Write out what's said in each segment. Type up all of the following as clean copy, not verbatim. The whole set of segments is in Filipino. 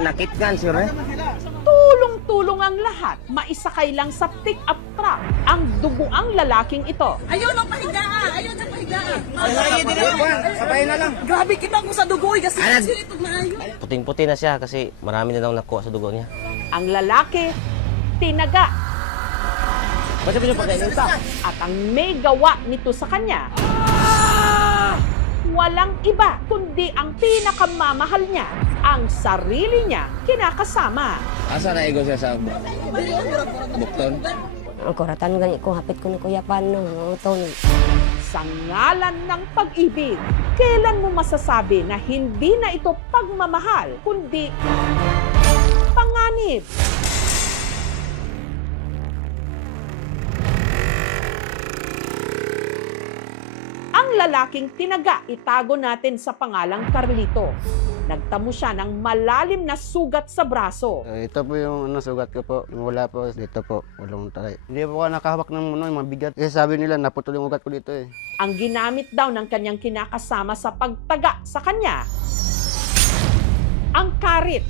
nakitgan sir eh. Tulong-tulong ang lahat, maisakay lang sa pick-up truck ang duguang lalaking ito. Ayaw ng pahigaan! Ayaw ng pahigaan! Sabay na lang. Grabe kita ko sa dugoy kasi ito maayo. Puting-puti na siya kasi marami na daw nakuha sa dugo niya. Ang lalaki, tinaga. Ba't yung pagkainita? At ang may gawa nito sa kanya, walang iba kundi ang pinakamamahal niya, ang sarili niya kinakasama. Asa na igo siya sa bukton? Ang kuratan gani ko, hapit ko ni Kuya Pano, utong. Sa ngalan ng pag-ibig, kailan mo masasabi na hindi na ito pagmamahal, kundi panganib? Ang lalaking tinaga, itago natin sa pangalang Carlito. Nagtamo siya ng malalim na sugat sa braso. Ito po yung sugat ko po. Wala po dito po. Walang taray. Hindi po ako nakahawak ng yung mabigat. Kasi sabi nila, naputol yung ugat ko dito eh. Ang ginamit daw ng kanyang kinakasama sa pagtaga sa kanya, ang karit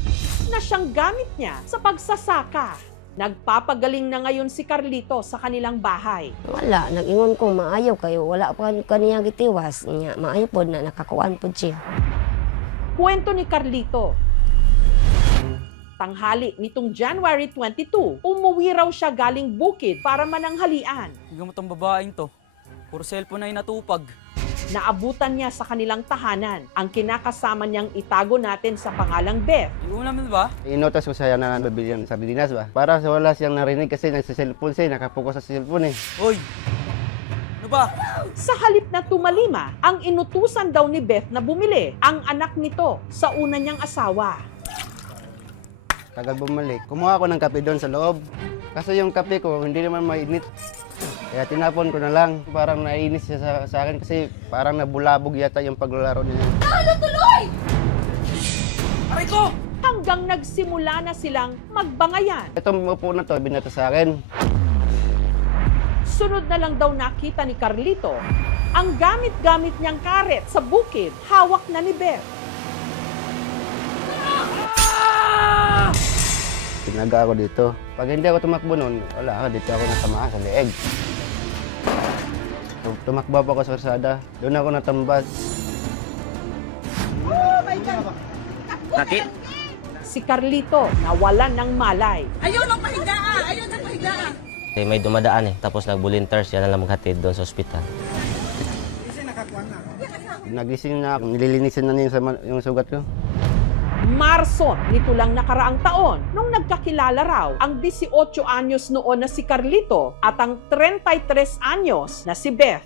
na siyang gamit niya sa pagsasaka. Nagpapagaling na ngayon si Carlito sa kanilang bahay. Wala, nag-ingon ko, maayaw kayo. Wala pa kaniya gitiwas. Nya, maayaw po na nakakuan po siya. Kwento ni Carlito. Tanghali nitong January 22, umuwi raw siya galing bukid para mananghalian. Hanggang matang babaeng to. Puro cellphone na inatupag. Naabutan niya sa kanilang tahanan ang kinakasama niyang itago natin sa pangalang Beth. Yung naman ba? Inotas ko siya na bibilihan sa Pilipinas ba? Para sa wala siyang narinig kasi nagsa-cellphone siya, nakapokus sa cellphone eh. Hoy! Ano ba? Sa halip na tumalima, ang inutusan daw ni Beth na bumili ang anak nito sa una niyang asawa. Tagal bumalik. Kumuha ako ng kape doon sa loob. Kasi yung kape ko hindi naman mainit. Kaya tinapon ko na lang. Parang nainis siya sa akin kasi parang nabulabog yata yung paglalaro niya. Aray ko! Hanggang nagsimula na silang magbangayan. Itong upo na to, binato sa akin. Sunod na lang daw nakita ni Carlito ang gamit-gamit niyang karet sa bukid, hawak na ni Beth. Tinaga ako dito. Pag hindi ako tumakbo nun, wala ako. Dito ako natamaan sa leeg. Tumakbo pa ako sa karsada. Doon ako natambas. Nakit? Si Carlito nawalan ng malay. Ayaw ng pahigaan! Ayaw ng pahigaan! Eh, may dumadaan tapos nag-volunteer siya na lang maghatid doon sa ospital. Nagising na ako. Nililinisin na niya yung sugat ko. Marso nito lang nakaraang taon nung nagkakilala raw ang 18 anyos noon na si Carlito at ang 33 anyos na si Beth.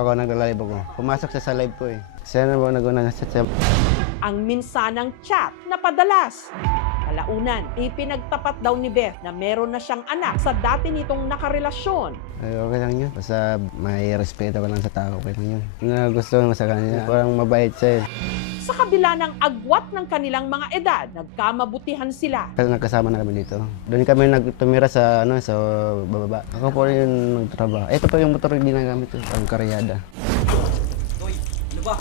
Ako nag-live ako. Pumasok siya sa live ko eh. Siya na ba nag-una siya? Ang minsanang chat na padalas. Kalaunan, ipinagtapat daw ni Beth na meron na siyang anak sa dati nitong nakarelasyon. Ay, okay lang yun. Basta may respeto ka lang sa tao. Okay lang yun. Nagustuhan mo sa kanya. Parang mabait siya eh. Sa kabila ng agwat ng kanilang mga edad, nagkamabutihan sila. Kasi nagkasama na kami dito. Doon kami nagtumira sa sa bababa. Ako po rin nagtrabaho. Ito pa yung motor yung ginagamit ko, ang karyada. Hoy! Ano ba?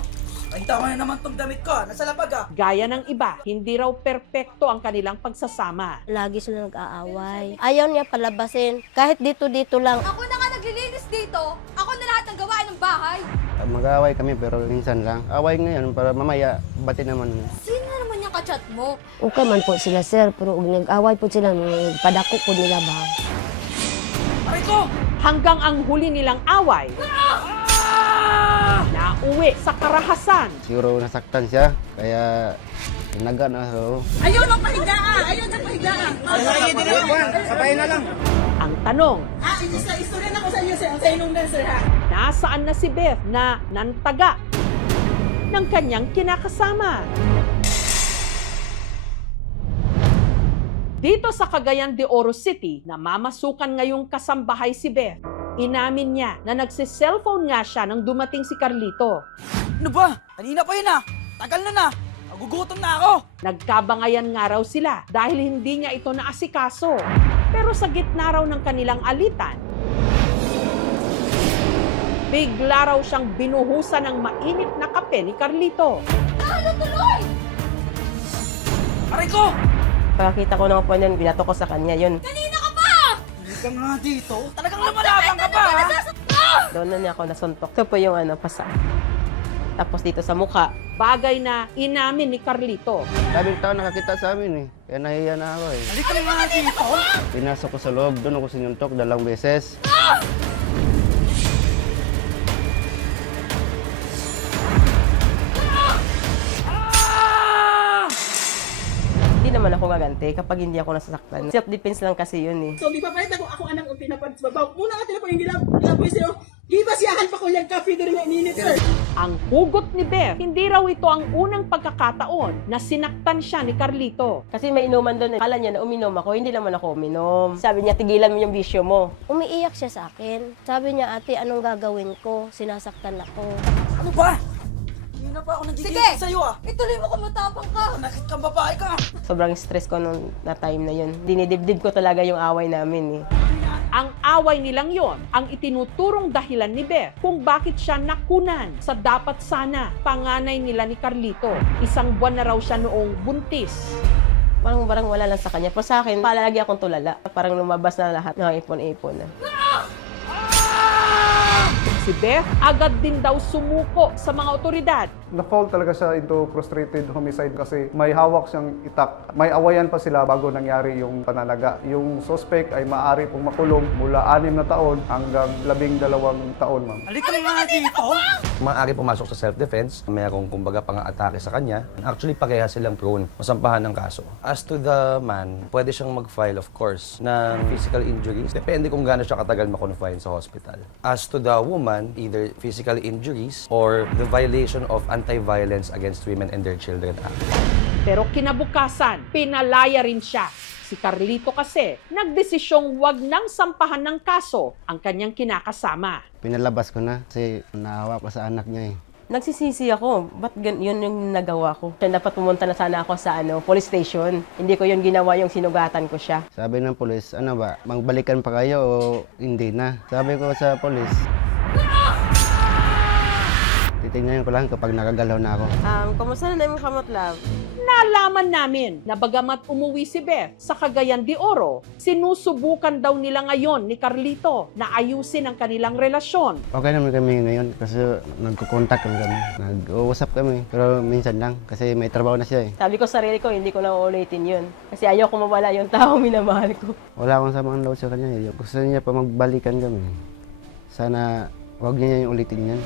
Nakita ko na naman tong damit ko. Nasa lapag ah! Gaya ng iba, hindi raw perpekto ang kanilang pagsasama. Lagi sila nag-aaway. Ayaw niya palabasin. Kahit dito-dito lang. Ako na nga naglilinis dito. Ako na lahat ng gawain ng bahay. Mag-aaway kami pero minsan lang. Away ngayon para mamaya bati naman. Sino na naman yung kachat mo? Okay man po sila, sir. Pero kung nag-away po sila, padako po nila ba? Aray ko! Hanggang ang huli nilang away, nauwi sa karahasan. Siguro nasaktan siya, kaya tinaga na. So, Ayaw ng pahigaan! Ayaw ng pahigaan! Sabay na lang. Ang tanong, Istorya na ko sa inyo, sir. Ang sa inyong dancer, ha? nasaan na si Beth na nantaga ng kanyang kinakasama? Dito sa Cagayan de Oro City, namamasukan ngayong kasambahay si Beth. Inamin niya na nagsi-cellphone nga siya nang dumating si Carlito. Ano ba? Kanina pa yun ah! Tagal na! Nagugutom na ako! Nagkabangayan nga raw sila dahil hindi niya ito naasikaso. Pero sa gitna raw ng kanilang alitan, bigla raw siyang binuhusan ng mainit na kape ni Carlito. Aray ko! Pagkakita ko ng po yun, binato ko sa kanya yun. Kanina ka pa! Halika nga dito. Talagang lumalaban ka pa, ha? Doon na niya ako nasuntok. Ito po yung pasa. Tapos dito sa mukha. Bagay na inamin ni Carlito. Daming tao nakakita sa amin eh. Kaya nahiya na ako eh. Halika nga dito. Pinasok ko sa loob, doon ako sinuntok 2 beses. Hindi naman ako gaganti kapag hindi ako nasasaktan. Self-defense lang kasi yun eh. So, di ba palit ako anak ang pinapadsbabaw. Muna ka po yung ginapoy sa'yo. Di ba siyahan pa ko yung coffee din nga ininit, sir? Ang hugot ni Beth, hindi raw ito ang unang pagkakataon na sinaktan siya ni Carlito. Kasi may inuman doon. Akala niya na uminom ako, hindi naman ako uminom. Sabi niya, tigilan mo yung bisyo mo. Umiiyak siya sa akin. Sabi niya, ate, anong gagawin ko? Sinasaktan ako. Ano ba? Hindi na pa ako nagigil Sige! sa'yo, ah. Ituloy mo kung matapang ka! Nakit kang babae ka. Sobrang stress ko nung na time na yun. Dinidibdib ko talaga yung away namin eh. Ang away nilang yon ang itinuturong dahilan ni Beth kung bakit siya nakunan sa dapat sana panganay nila ni Carlito. 1 buwan na raw siya noong buntis. Parang wala lang sa kanya. Pero sa akin, palagi akong tulala. Parang lumabas na lahat ng ipon-ipon na. Si Beth agad din daw sumuko sa mga otoridad. Na-fall talaga siya into frustrated homicide kasi may hawak siyang itak. May awayan pa sila bago nangyari yung pananaga. Yung suspect ay maaari pong makulong mula 6 na taon hanggang 12 taon, ma'am. Halika nga dito. Maaari pumasok sa self-defense. Mayroong kumbaga pang-atake sa kanya. Actually, pareha silang prone masampahan ng kaso. As to the man, pwede siyang mag-file, of course, ng physical injuries. Depende kung gaano siya katagal ma-confine sa hospital. As to the woman, either physical injuries or the violation of Anti-Violence Against Women and Their Children Act. Pero kinabukasan, pinalaya rin siya. Si Carlito kasi nagdesisyong wag nang sampahan ng kaso ang kanyang kinakasama. Pinalabas ko na kasi naawa ko sa anak niya eh. Nagsisisi ako. Ba't yun yung nagawa ko? Dapat pumunta na sana ako sa police station. Hindi ko yun ginawa yung sinugatan ko siya. Sabi ng polis, ano ba, magbalikan pa kayo o hindi na? Sabi ko sa polis, titingnan ko lang kapag nakagalaw na ako. Kumusta na yung kamot, love? Nalaman namin na bagamat umuwi si Beth sa Cagayan de Oro, sinusubukan daw nila ngayon ni Carlito na ayusin ang kanilang relasyon. Okay naman kami ngayon kasi nagkukontak kami. Nag-uusap kami pero minsan lang kasi may trabaho na siya eh. Sabi ko sarili ko, hindi ko na uulitin yun. Kasi ayaw ko mawala yung taong minamahal ko. Wala akong samang loob sa kanya eh. Gusto niya pa magbalikan kami. Sana wag niya yung ulitin yan.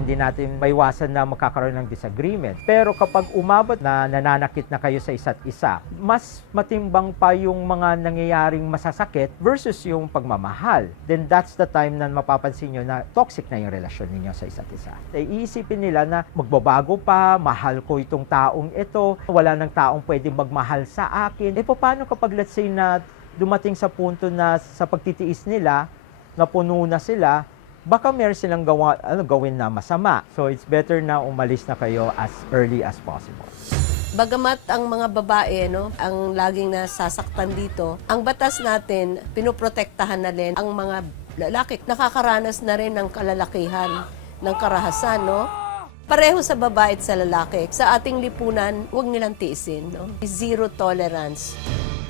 Hindi natin maiwasan na magkakaroon ng disagreement. Pero kapag umabot na nananakit na kayo sa isa't isa, mas matimbang pa yung mga nangyayaring masasakit versus yung pagmamahal. Then that's the time na mapapansin nyo na toxic na yung relasyon ninyo sa isa't isa. Iisipin nila na magbabago pa, mahal ko itong taong ito, wala nang taong pwedeng magmahal sa akin. Paano kapag let's say na dumating sa punto na sa pagtitiis nila, napuno na sila, baka meron silang gawin na masama. So it's better na umalis na kayo as early as possible. Bagamat ang mga babae, ang laging nasasaktan dito, ang batas natin, pinoprotektahan na rin ang mga lalaki. Nakakaranas na rin ng kalalakihan, ng karahasan, Pareho sa babae at sa lalaki. Sa ating lipunan, huwag nilang tiisin, Zero tolerance.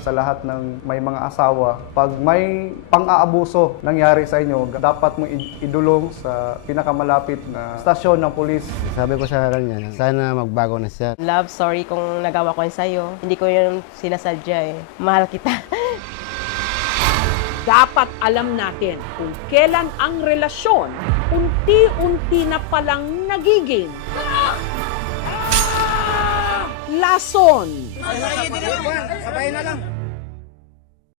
Sa lahat ng may mga asawa, pag may pang-aabuso nangyari sa inyo, dapat mo idulong sa pinakamalapit na stasyon ng pulis. Sabi ko sa kanya, sana magbago na siya. Love, sorry kung nagawa ko yun sa'yo. Hindi ko yun sinasadya eh. Mahal kita. Dapat alam natin kung kailan ang relasyon unti-unti na palang nagiging lason. Sabay na lang.